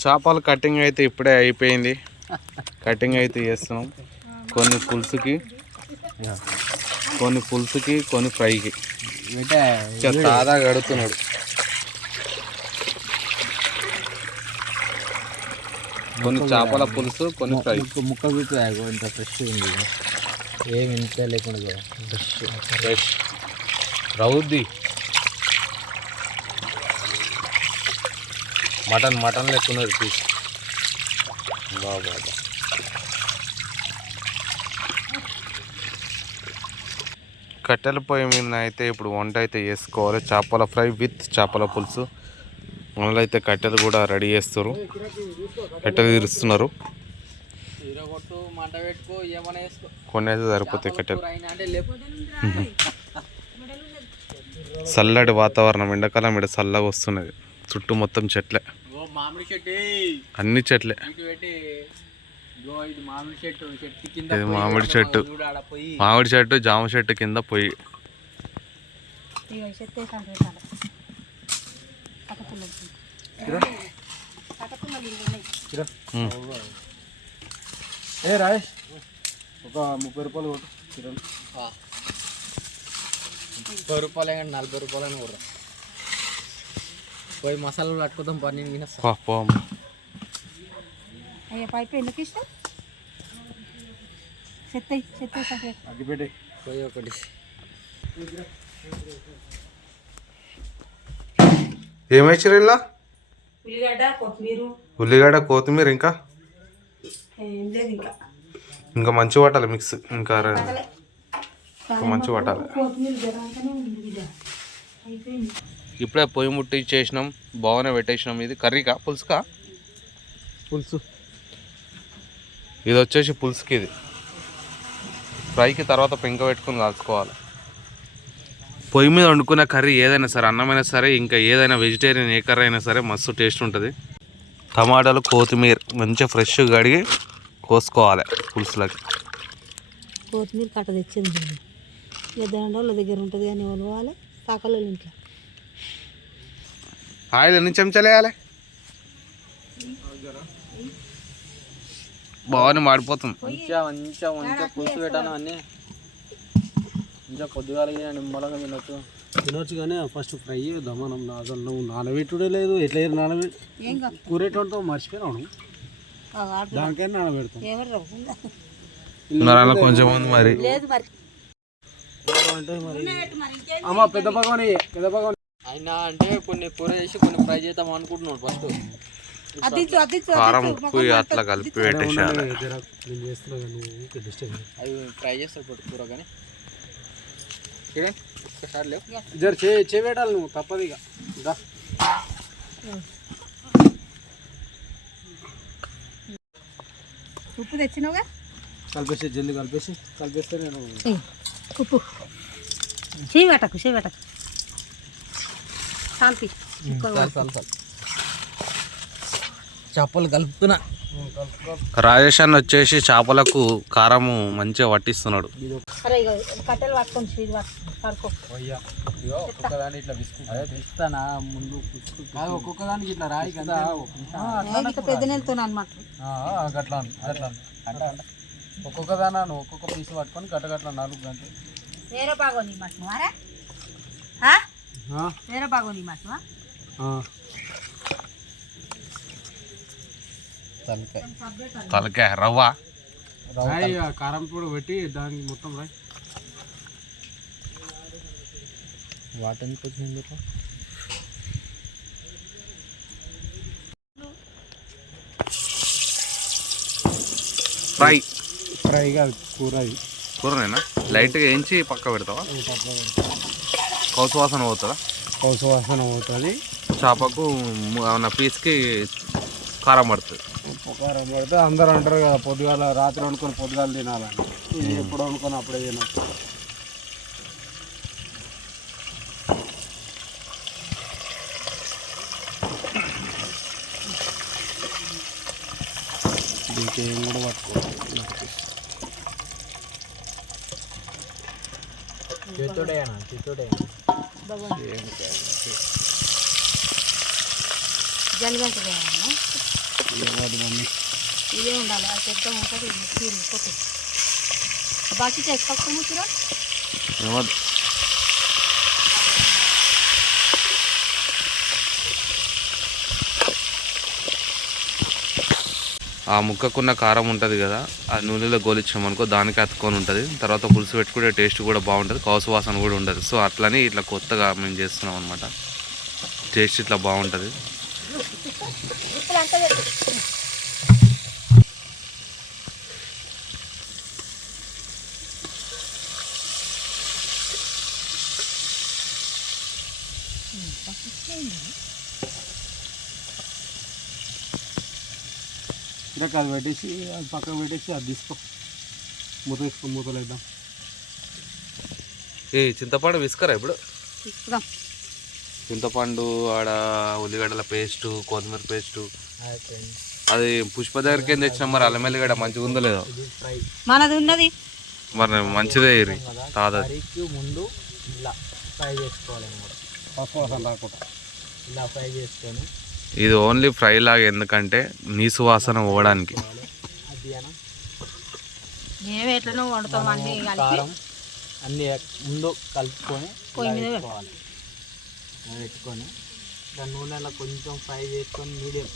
చేపలు కటింగ్ అయితే ఇప్పుడే అయిపోయింది. కటింగ్ అయితే చేస్తున్నాం. కొన్ని పులుసుకి, కొన్ని ఫ్రైకి. తాదా గడుతున్నాడు. కొన్ని చేపల పులుసు, కొన్ని ఫ్రై. ముక్క బిట్టు ఇంత ఫ్రెష్ ఉంది, ఏమి ఇంత లేకుండా ఫ్రెష్ రౌద్ది. మటన్ లెక్కున్నది పీస్. బాబా కట్టెల పొయ్యి మీద అయితే ఇప్పుడు వంట అయితే చేసుకోవాలి. చేపల ఫ్రై విత్ చేపల పులుసు. మనలో అయితే కట్టెలు కూడా రెడీ చేస్తారు. కట్టెలు తీరుస్తున్నారు. కొన్ని అయితే సరిపోతాయి కట్టెలు. చల్లటి వాతావరణం, ఎండాకాలం ఇక్కడ చల్లగా వస్తున్నది. చుట్టూ మొత్తం చెట్లే, అన్ని చెట్లే. ఇది మామిడి చెట్టు, జామ చెట్టు కింద పొయ్యి. రాజేష్ ఒక 30 రూపాయలు కొట్టు. 30 రూపాయలు కానీ 40 రూపాయలు అని కూడా పోయి మసాలాలు పట్టుకుందాం. పని పైపు ఎందుకు ఇష్టం? అగ్గిపెట్టి పోయి ఒకటి. ఏమేసారు ఇలా? ఉల్లిగడ్డ, కొత్తిమీర, ఇంకా మంచి పట్టాలి మిక్స్. ఇంకా మంచి పట్టాలి. ఇప్పుడే పొయ్యి ముట్టి చేసినాం, బాగానే పెట్టేసినాం. ఇది కర్రీకా పులుసుకా? పులుసు. ఇది వచ్చేసి పులుసుకి. ఇది ఫ్రైకి తర్వాత పెంక పెట్టుకుని కాల్చుకోవాలి. పొయ్యి మీద వండుకునే కర్రీ ఏదైనా సరే, అన్నమైనా సరే, ఇంకా ఏదైనా వెజిటేరియన్ ఏ కర్రీ అయినా సరే మస్తు టేస్ట్ ఉంటుంది. టమాటాలు, కొత్తిమీర మంచిగా ఫ్రెష్గా కడిగి కోసుకోవాలి పులుసులకి. కొత్తిమీర కట్ట తెచ్చింది వాళ్ళ దగ్గర ఉంటుంది కానీ వాళ్ళు సాకల ఇంట్లో. ఆయిల్ ఎన్ని చెంచాలు వేయాలి? బాగానే మాడిపోతుంది. మంచిగా పులుసు పెట్టాను అన్నీ. మంచిగా పొద్దుగాల నిమ్మలంగా తినొచ్చు కానీ ఫస్ట్ ఫ్రై చేద్దాం. మనం అసలు నువ్వు నానబెట్టుడే లేదు. ఎట్లా నానబెట్టి కూరేటోడితో మర్చిపోయినావు. దానికైనా నానబెడతాం. కొంచెం ఉంది మరి. అమ్మ పెద్ద భగవాన్ అయినా అంటే కొన్ని కూర చేసి కొన్ని ఫ్రై చేద్దాం అనుకుంటున్నాడు. ఫస్ట్ కారం, ఉప్పు అట్లా కలిపి పెట్టేసాలి. అవి ఫ్రై చేస్తాడు కూర కానీ చేయాలి నువ్వు తప్పదు. ఇక ఉప్పు తెచ్చినావుగా, కలిపేసి జల్దీ కలిపేస్తే నేను ఉప్పు చేయబెట్టకు శాంతి చేపలు కలుపుతున్నా. రాజేష్ అన్న వచ్చేసి చేపలకు కారము మంచిగా పట్టిస్తున్నాడు. కట్టెలు పట్టుకొని ఇస్తానా ముందు ఒక్కొక్క దానికి ఇట్లా రాయి కదా పెద్ద నెలతో అనమాట. అట్లా ఒక్కొక్క దానా ఒక్కొక్క పీస్ పట్టుకొని గట్టగట్ల 4 గంటలు. వేరే బాగోని మాట వేరే బాగోని మాట తలకాయ రవ్వ కారం పొడి పెట్టి దానికి మొత్తం రాయి. వాటర్ వచ్చింది ఫ్రై కాదు కూరనేనా? లైట్గా వేయించి పక్క పెడతావా? కౌసు వాసన పోతుంది. చేపకు పీస్కి కారం పడుతుంది. ఉప్పు కారం పడితే అందరూ అంటారు కదా పొద్దుగాల రాత్రి వండుకొని పొద్దుగాల తినాలని. ఇది ఎప్పుడు వండుకొని అప్పుడే తినచ్చు. దీనికి ఏం కూడా పట్టుకోవాలి. జల్గంట ఇదే ఉండాలి, అది పెద్ద ఉంటుంది తీరు కొట్టు బాకీ చేసుకోకుండా ఏమద్దు. ఆ ముక్కకున్న కారం ఉంటుంది కదా, ఆ నూనెలో గోలిచ్చామనుకో దానికి అతుక్కొని ఉంటుంది. తర్వాత పులుసు పెట్టుకుంటే టేస్ట్ కూడా బాగుంటుంది, కౌసు వాసన కూడా ఉండదు. సో అట్లని ఇట్లా కొత్తగా మేము చేస్తున్నాం అనమాట. టేస్ట్ ఇట్లా బాగుంటుంది. ఇలాగ అది పెట్టేసి అది పక్కన పెట్టేసి అది తీసుకో, మూత వేసుకో, మూతలు వేద్దాం. ఏ చింతపండు విసుకరా ఇప్పుడు? తీసుకుందాం. చింతపండు ఆడ ఉల్లిగడ్డల పేస్టు, కొత్తిమీర పేస్టు, అది పుష్ప దగ్గరికి ఏం తెచ్చినాం. మరి అల్లం ఎల్లిగడ్డ మంచిగా ఉందో లేదో? మనది ఉన్నది మరి మంచిదే ఇది తాదది. ముందు ఇలా ఫ్రై చేసుకోవాలి అన్నమాట, పసుపు వాసన రాకుండా ఇలా ఫ్రై చేసుకొని. ఇది ఓన్లీ ఫ్రై లాగా, ఎందుకంటే నీసు వాసన పోవడానికి. అది మేము ఎట్లనో వండుతాం అన్ని కారం అన్నీ ముందు కలుపుకొని పొయ్యి మీద పెట్టుకోవాలి. పెట్టుకొని దాని నూనెలో కొంచెం ఫ్రై చేసుకొని మీడియం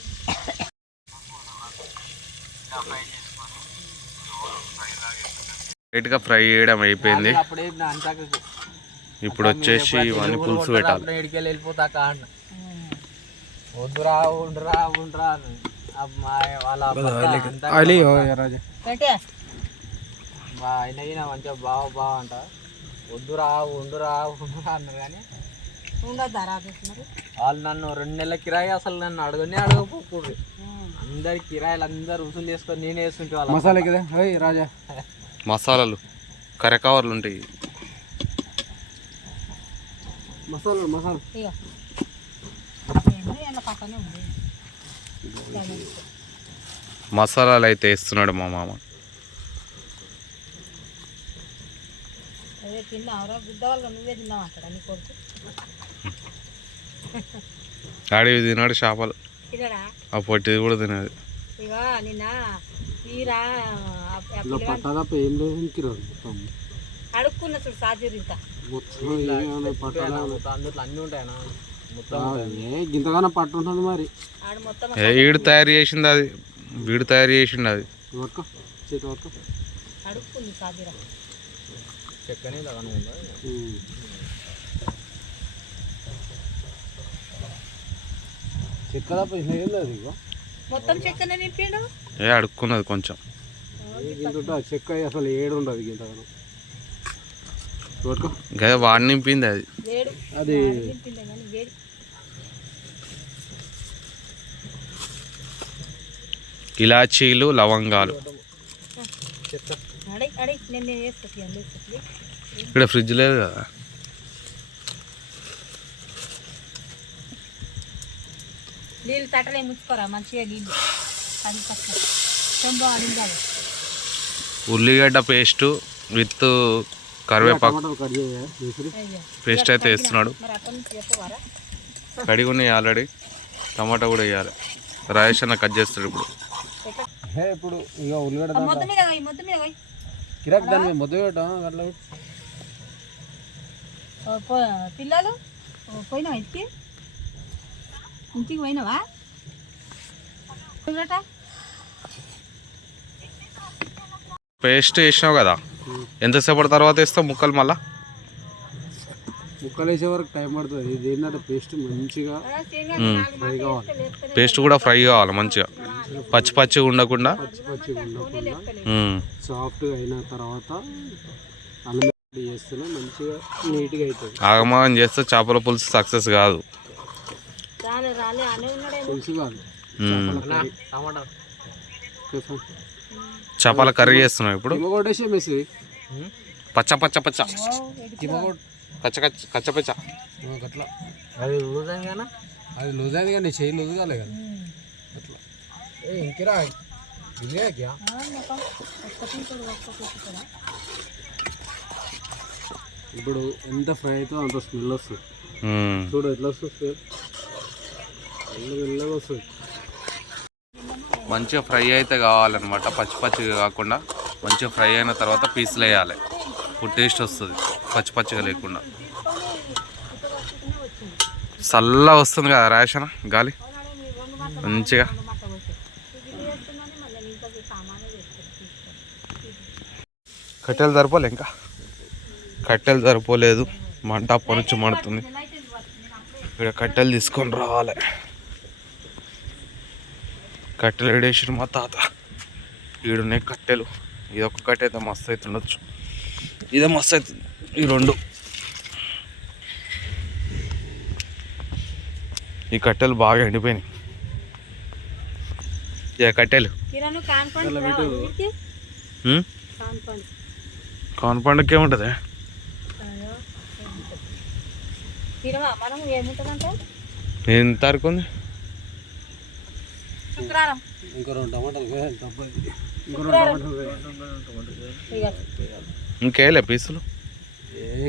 లైట్గా ఫ్రై చేయడం అయిపోయింది. అప్పుడే అంతాక ఇప్పుడు వచ్చేసి ఇవన్నీ పులుసు పెట్టాలి. ఇడికెళ్ళి వెళ్ళిపోతాక వద్దురా ఉండరా ఉండరా వాళ్ళ అయినా మంచిగా బావ అంట. వద్దురా ఉండురా ఉండరా అన్నారు కానీ వాళ్ళు నన్ను 2 నెలల కిరాయి అసలు నన్ను అడగపోకూడదు. అందరి కిరాయిలు అందరు వసూలు చేసుకొని నేనే వేస్తుంటే వాళ్ళ మసాలా కదా రాజా. మసాలాలు కరెకవర్లు ఉంటాయి. మసాలా మసాలాలు అయితే వేస్తున్నాడు మా మామ. ఆడి తిన్నాడు చేపలు, ఆ పొట్టిది కూడా తినదు. అడుక్కున్న చూడు సాజీరు ఇంత అన్నీ ఉంటాయనా గింతగానో పట్టు ఉంటుంది మరి. వీడు తయారు చేసింది అది, వీడు తయారు చేసిండు అది. అడుక్కుంది సాజీరా చెక్కనే చెక్క మొత్తం చెక్కనే నింపిండు. అడుక్కున్నది కొంచెం చెక్క అసలు ఏడు ఉండదు గింతగానో. గదే వాడి నింపింది అది. అది ఇలాచీలు, లవంగాలు. ఇక్కడ ఫ్రిడ్జ్ లేదు కదా. నీళ్ళు తట్టలే ముంచుకోరా మంచిగా నీళ్ళు. ఉల్లిగడ్డ పేస్టు విత్ కరివేపాకు పేస్ట్ అయితే వేస్తున్నాడు. కడిగి ఉన్నాయి ఆల్రెడీ. టమాటా కూడా వేయాలి. రాయేష్ అన్న కట్ చేస్తాడు ఇప్పుడు. ఇప్పుడు ఇక ఉల్లిగడ్డ కిరాక్ దాని మీద మొద్దు పెట్టాం. పిల్లలు పోయినావా ఇంటికి పోయినావా? పేస్ట్ వేసినావు కదా, ఎంతసేపటి తర్వాత వేస్తావు ముక్కలు? మళ్ళా ముక్కలు వేసే వరకు టైం పడుతుంది. ఇది ఏంటంటే పేస్ట్ మంచిగా ఫ్రై కావాలి. పేస్ట్ కూడా ఫ్రై కావాలి మంచిగా, పచ్చి పచ్చిగా ఉండకుండా. సాఫ్ట్గా అయిన తర్వాత అల్లం చేస్తేనే మంచిగా నీట్గా అవుతుంది. ఆగమాగం చేస్తే చేపల పులుసు సక్సెస్ కాదు. పులుసు కాదు, చేపల కర్రీ చేస్తున్నావు ఇప్పుడు. కొట్టేసే మెసి పచ్చ పచ్చ పచ్చ కచ్చ కచ్చ పచ్చ. అట్లా అది లూజ్ అయింది కానీ, అది లూజ్ అయింది కానీ చెయ్యి లూజ్ కాలే కదా. అట్లా ఇంకిరా ఇదిగా ఇప్పుడు ఎంత ఫ్రై అవుతుందో అంత స్మెల్ వస్తుంది. చూడు ఎట్లా వస్తుంది, మెల్లగా వస్తుంది. మంచిగా ఫ్రై అయితే కావాలన్నమాట, పచ్చి పచ్చిగా కాకుండా మంచిగా ఫ్రై అయిన తర్వాత పీసులు వేయాలి. ఇప్పుడు టేస్ట్ వస్తుంది పచ్చి పచ్చిగా లేకుండా. చల్లగా వస్తుంది కదా రేషన్ గాలి మంచిగా. కట్టెలు సరిపోలే, ఇంకా కట్టెలు సరిపోలేదు, మంట అప్పటి నుంచి మండుతుంది. ఇక్కడ కట్టెలు తీసుకొని రావాలి. కట్టెలు ఎడేసాడు మా తాత. ఈడున్నాయి కట్టెలు. ఇది ఒక కట్టె అయితే మస్తు అయితే ఉండొచ్చు, ఇదే మస్తు అవుతుంది. ఈ రెండు ఈ కట్టెలు బాగా ఎండిపోయినాయి. ఇక కట్టెలు కాన్ పండుగకి ఏముంటుంది? ఎంత తారీఖు ఉంది? ఇంకో 2 టమాటాలు ఇంకేలే పీసులు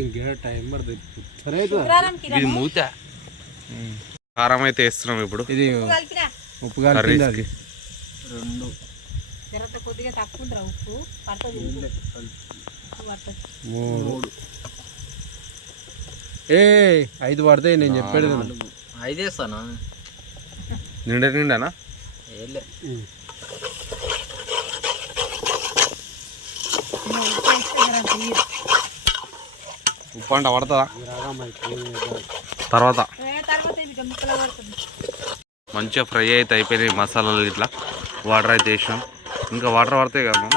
ఇంకా టైం పడుతుంది. ఇది మూత. కారం అయితే వేస్తున్నాం ఇప్పుడు. ఇది ఉప్పు కలిపింది అది 2 3 5 పడతాయి. నేను చెప్పాడు 5 వేస్తానా? నిండానా? ఉప్పు అంట పడుతుందా తర్వాత? మంచిగా ఫ్రై అయితే అయిపోయినాయి మసాలాలు. ఇట్లా వాటర్ అయితే వేసాం. ఇంకా వాటర్ పడతాయి కదా,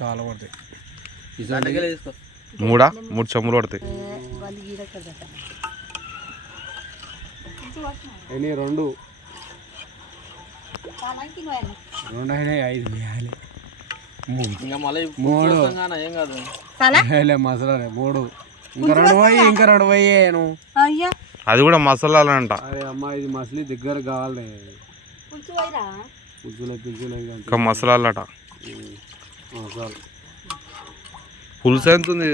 చాలా పడతాయి. 3 చెంబులు పడతాయి. 2 అయినాయి. 5 వేయాలి. 3 మసాలా 3 ఇంకా 2 పోయాను. అది కూడా మసాలాలు అంట. అరే అమ్మ, ఇది మసలి దగ్గర కావాలి. ఇంకా మసాలాలు అట. పులుసు ఎంత ఉంది?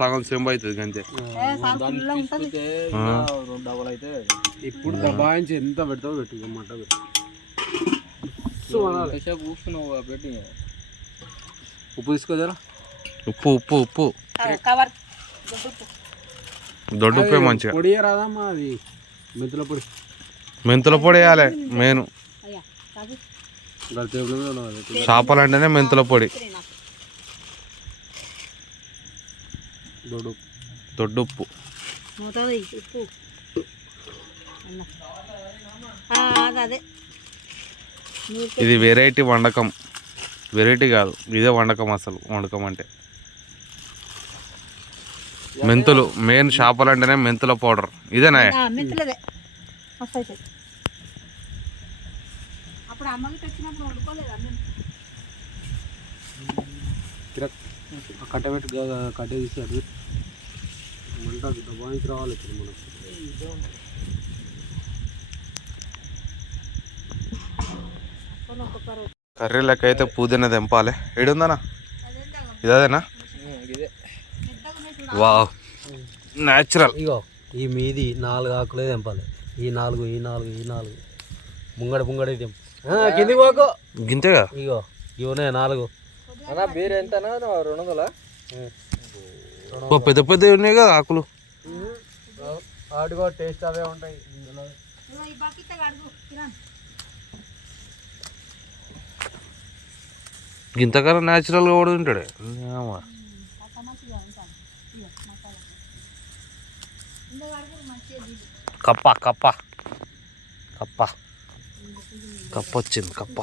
సగం సేమ్ అవుతుంది అంతే. ఇప్పుడు దబాయించి ఎంత పెడతావు పెట్టు, మంట పెట్టు. ఉప్పు తీసుకోజరా. ఉప్పు దొడ్డు ఉప్పే మంచిగా. పొడి రాదమ్మా, అది మెంతుల పొడి వేయాలి మెయిన్. చేపలు అంటేనే మెంతుల పొడి. దొడ్డు ఉప్పు. ఇది వెరైటీ వండకం. వెరైటీ కాదు, ఇదే వండకం. అసలు వండకం అంటే మెంతులు మెయిన్. చేపలు అంటేనే మెంతుల పౌడర్. ఇదేనా? కట్టబెట్టి కట్టే తీసి మంట దబాయించి రావాలి. ఇప్పుడు మనం కర్రీ లెక్క అయితే పుదీనా తెంపాలి. ఏడుందనా? ఇదేనా? Wow, natural. ఇగో ఈ మీది 4 ఆకులే తెంపాలి. ఈ 4 ముంగడి తెంపు. కింది పోకు. గింతేగా. ఇగో ఇవనే 4. బీర్ ఎంత? 200. పెద్ద పెద్ద ఉన్నాయి కదా ఆకులు. వాటికో టేస్ట్ అవే ఉంటాయి. గింతకన్నా న్యాచురల్గా కూడా ఉంటాడు. కప్ప కప్ప కప్ప కప్ప వచ్చింది. కప్ప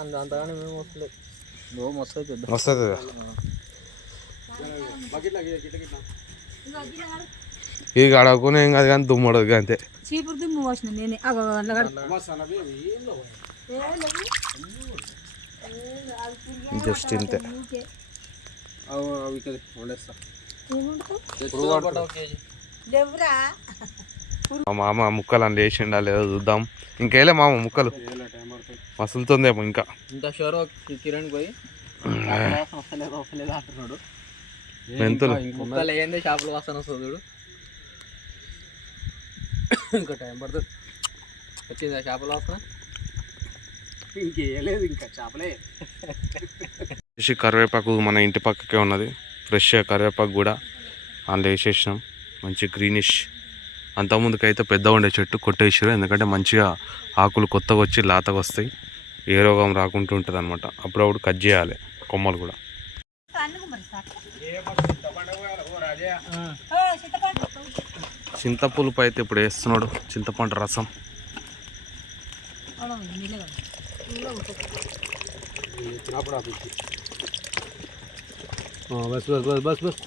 అంతగానే మేము వస్తలేదు. వస్తుంది. ఇది అడగకునే ఏం కాదు కానీ దుమ్మడదు అంతే. జస్ట్ ఇంతే. మా మామ ముక్కలు అని లేచిండా లేదో చూద్దాం. ఇంకేలే మామ ముక్కలు మసులుతుందేమో ఇంకా. కిరణ్ పోయి అంటున్నాడు. మెంతులు ముక్కలు వేయండి, చేపల వాసన వస్తుంది చూడు. ఇంకా టైం పడుతుంది. వచ్చిందా చేపల వాసన? ఇంకేయలేదు, ఇంకా చేపలే. కరివేపాకు మన ఇంటి పక్కకే ఉన్నది, ఫ్రెష్ కరివేపాకు కూడా అందులో వేసేసినాం. మంచి గ్రీనిష్. అంతకుముందుకైతే పెద్ద ఉండే చెట్టు కొట్టేసారు, ఎందుకంటే మంచిగా ఆకులు కొత్తగా వచ్చి లాతగా వస్తాయి, ఏ రోగం రాకుంటూ ఉంటుంది అనమాట. అప్పుడప్పుడు కట్ చేయాలి కొమ్మలు కూడా. చింతపులుపు అయితే ఇప్పుడు వేస్తున్నాడు, చింతపండు రసం. Bus bus bus bus bus.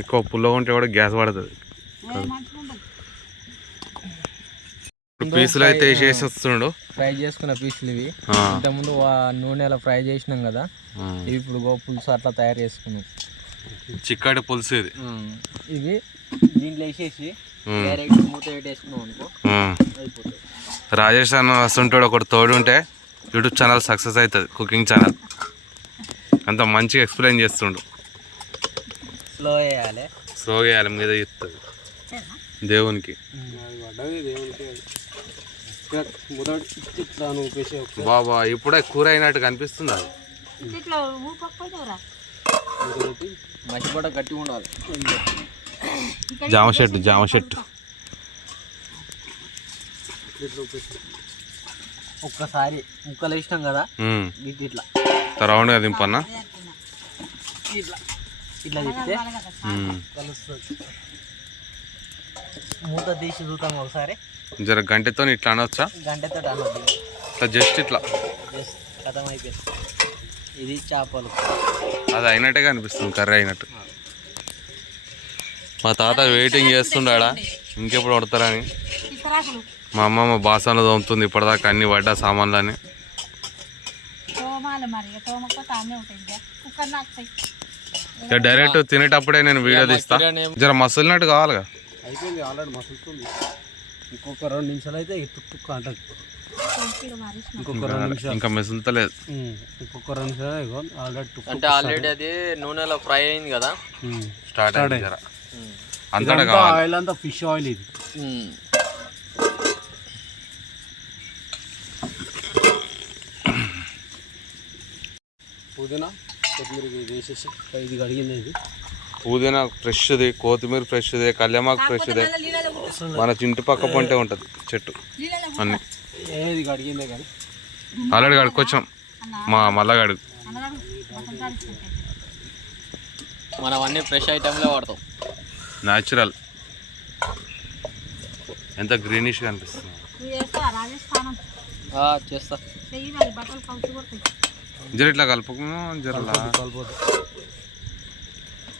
ఎక్కువ పుల్లగా ఉంటే కూడా గ్యాస్ పడుతుంది. పీసులు అయితే వేసేస్తున్నాడు. ఫ్రై చేసుకున్న పీసులు ఇవి. ఇంతకుముందు నూనెలో ఫ్రై చేసినాం కదా, ఇవి ఇప్పుడు పులుసు అట్లా తయారు చేసుకున్నాం. చిక్కడి పులుసు ఇది. ఇవి దీంట్లో వేసేసి డైరెక్ట్ మూత పెట్టేసుకున్నాం అనుకో, అయిపోతుంది. రాజేష్ అన్న వస్తుంటాడు, ఒకటి తోడు ఉంటే యూట్యూబ్ ఛానల్ సక్సెస్ అవుతుంది, కుకింగ్ ఛానల్. అంత మంచిగా ఎక్స్ప్లెయిన్ చేస్తుండు. స్లో వేయాలి, స్లోగా వేయాలి, మీద ఇస్తుంది దేవునికి. బాబా ఇప్పుడే కూర అయినట్టు కనిపిస్తుంది. అది మసి కూడా గట్టిగా ఉండాలి. జామ చెట్టు ఒక్కసారి ముక్కలు వేసినాం కదా, ఇట్లా రౌండ్గా దింపన్నా, ఇట్లా ఇట్లా తిప్పితే కలుస్తుంది. మూత తీసి చూద్దాం ఒకసారి. జర గంటెతో ఇట్లా అనొచ్చా? గంటతో అనొద్దు, ఇట్లా జస్ట్ ఇట్లా కథం అయిపోయింది. ఇది చేపలు. అది అయినట్టే కనిపిస్తుంది, కర్రీ అయినట్టు. మా తాత వెయిటింగ్ చేస్తుండా ఇంకెప్పుడు పడతారని. మా అమ్మమ్మ బాసనలు తోముతుంది, ఇప్పటిదాకా అన్ని పడ్డా సామాన్లని. డైరెక్ట్ తినేటప్పుడే నేను వీడియో తీస్తా, జర మసులినట్టు కావాలిగా. అయిపోయింది ఆల్రెడీ, మసులుతుంది. ఇంకొక 2 నిమిషాలు అయితే తుక్కు అంటది. ఇంకొక 2 నిమిషాలు ఇంకా మెసులుతలేదు. ఇంకొక 2 నిమిషాలు ఆల్రెడీ తుక్కు. అంటే ఆల్రెడీ అది నూనెలో ఫ్రై అయింది కదా, స్టార్ట్ అయింది. జర అంతటా కావాలి. ఆయిల్ అంతా ఫిష్ ఆయిల్ ఇది. పుదీనా కొత్తిమీర వేసేసి ఇది కడిగింది. ఇది పుదీనా ఫ్రెష్ది, కొత్తిమీర ఫ్రెష్ది, కళ్యామాకు ఫ్రెష్ది. మన ఇంటి పక్క పంటే ఉంటుంది చెట్టు అన్ని. ఏది కడిగిందే కానీ ఆల్రెడీ కడుక్కొచ్చాం, మళ్ళా కడుగు. మనం అన్ని ఫ్రెష్ ఐటమ్లే వాడతాం, న్యాచురల్. ఎంత గ్రీనిష్గా అనిపిస్తుంది. చేస్తా. జర ఇట్లా కలుపుకున్నా, జరలా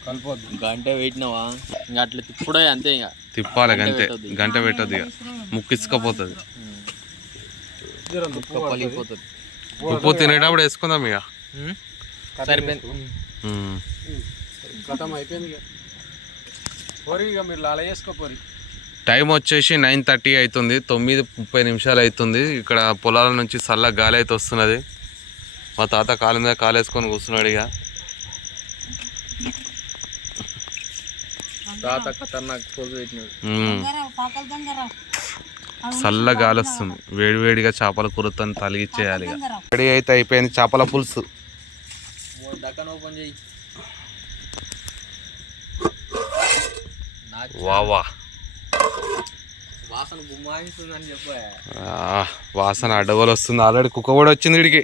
కలిపోద్దు. గంట పెట్టినావా ఇంకా అట్లా తిప్పుడే అంతే, ఇంకా తిప్పాలి గంటే, గంట పెట్టద్దు ఇక, ముక్కిసుకపోతుంది. పలిగిపోతుంది. ఉప్పు తినేటప్పుడు వేసుకుందాం ఇక. సరిపోయింది. గతం అయిపోయింది. పోరి ఇక మీరు లాల చేసుకోపోరి. టైం వచ్చేసి 9:30 అవుతుంది, 9:30 నిమిషాలు అవుతుంది. ఇక్కడ పొలాల నుంచి చల్ల గాలి అయితే వస్తున్నది. మా తాత కాలు మీద కాలేసుకొని కూర్చున్నాడు. ఇక తాత ఖతర్నాక్ పోజు పెట్టినాడు. చల్ల గాలి వస్తుంది, వేడివేడిగా చేపల కూరతో తలిగిచ్చేయాలి. ఇక రెడీ అయితే అయిపోయింది చేపల పులుసు. డక్కన్ ఓపెన్ చేయి. వావా వాసన గుమ్మాయిస్తుందని చెప్పా. వాసన అడ్డగోలు వస్తుంది. ఆల్రెడీ కుక్క కూడా వచ్చింది వీడికి.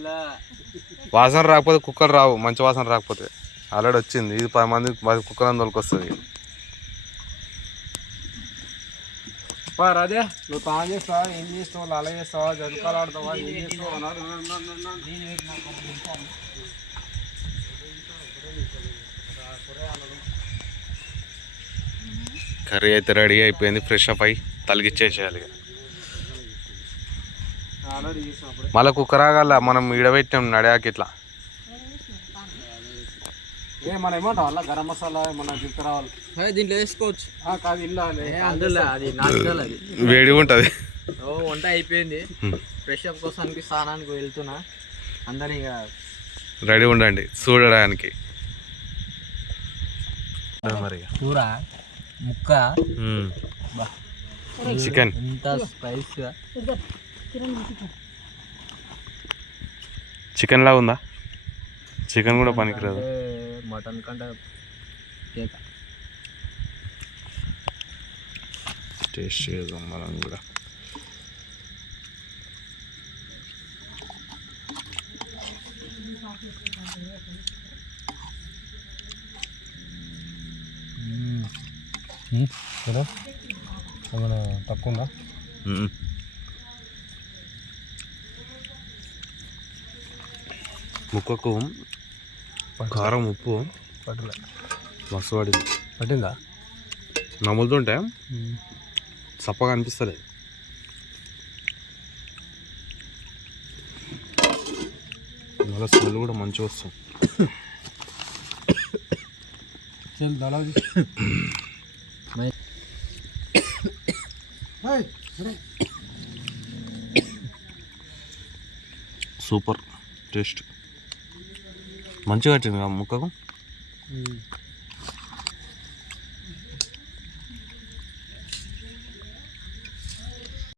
వాసన రాకపోతే కుక్కలు రావు, మంచి వాసన రాకపోతే. ఆల్రెడీ వచ్చింది. ఇది 10 మంది కుక్కలను తోలుకొస్తుంది. రాజా నువ్వు తాను చేస్తావా, ఏం చేస్తావు, లాల చేస్తావా, జరుకాలు ఆడతావా, ఏం చేస్తావు అన్నాడు. కర్రీ అయితే రెడీ అయిపోయింది. ఫ్రెష్ అప్ అయ్యి తలిగిచ్చేసేయాలి. మళ్ళీ కుక్క రాగల, మనం ఈడబెట్టాం నడాకి ఇట్లా. మనం ఏమంటాం అలా గరం మసాలా ఏమన్నా రావాలి, దీంట్లో వేసుకోవచ్చు. కాదు ఇల్లు అందులో అది నాచురల్, అది వేడిగా ఉంటుంది. వంట అయిపోయింది. ఫ్రెష్ అప్ కోసానికి స్నానానికి వెళ్తున్నా. అందరు ఇక రెడీ ఉండండి చూడడానికి. మరి కూర ముక్క చికెన్ ఎంత స్పైస్గా చికెన్ లాగా ఉందా? చికెన్ కూడా పనికిరాదు. మటన్ కంటే కేక. టేస్ట్ చేద్దాం మనం కూడా. ఏమైనా తక్కువ ఉందా? ముక్కకు కారం ఉప్పు పట్టలే. మస్తు పడింది. పట్టిందా? నములుతుంటే చప్పగా అనిపిస్తలేదు. మళ్ళీ స్మెల్ కూడా మంచిగా వస్తుంది. Super taste. మంచిగా వచ్చింది ముక్కకు.